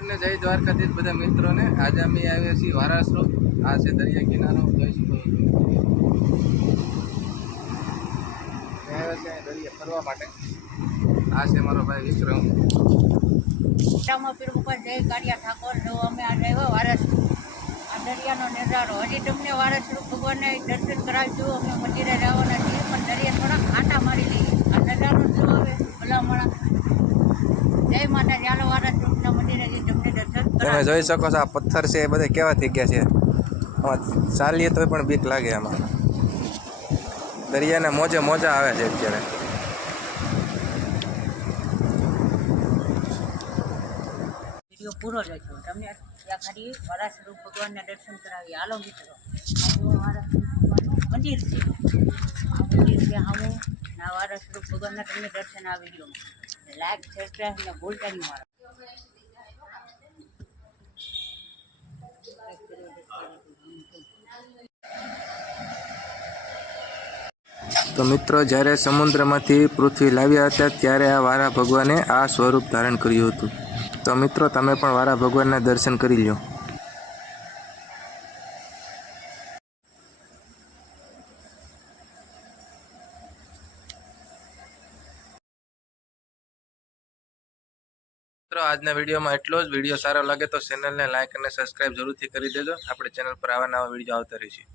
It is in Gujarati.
ને જય દ્વારકાધીશ બધા મિત્રોને. આજે અમે આવ્યા છીએ વારાસરો. આ છે દરિયા કિનારો, જોઈ શકો છો. આવ્યા છે દરિયા ફરવા માટે. આ છે મારો ભાઈ વિક્રમ. જય કાળિયા ઠાકોર. જો અમે આજે આવ્યા વારાસરો. આ દરિયાનો નજારો. હજી તમને વારાસરો ભગવાનને દર્શન કરાવજો. અમે મંદિરે જવાના છીએ, પણ દરિયા થોડા કાંટા મારી લઈએ. આ નજારો જો હવે ભલામણા. જય માતાજી. ચાલો વારાસરોના મંદિરે તમને દર્શન તમે જોઈ શકો છો આ પથ્થર છે એ બધા કેવા થઈ ગયા છે. ચાલીએ તો પણ બીક લાગે. આમાં દરિયાના મોજા આવે છે અત્યારે. વિડીયો પૂરો જોઈજો. તમને ત્યાં ખાલી વારાસરો ભગવાનના દર્શન કરાવી. હાલો મિત્રો, વારાસરો ભગવાનનું મંદિર છે. આ મંદિર છે સામે. ના વારાસરો ભગવાનના તમને દર્શન આ વિડીયોમાં લાઈક સબસ્ક્રાઈબ ને ભૂલતા નહીં મારો. તો મિત્રો, જ્યારે સમુદ્રમાંથી પૃથ્વી લાવ્યા હતા ત્યારે આ વારા ભગવાને આ સ્વરૂપ ધારણ કર્યું હતું. તો મિત્રો, તમે પણ વારા ભગવાનના દર્શન કરી લો. મિત્રો, આજના વિડીયોમાં એટલો જ. વિડીયો સારો લાગે તો ચેનલને લાઈક અને સબસ્ક્રાઈબ જરૂરથી કરી દેજો. આપણે ચેનલ પર આવા નવા વિડીયો આવતા રહીશું.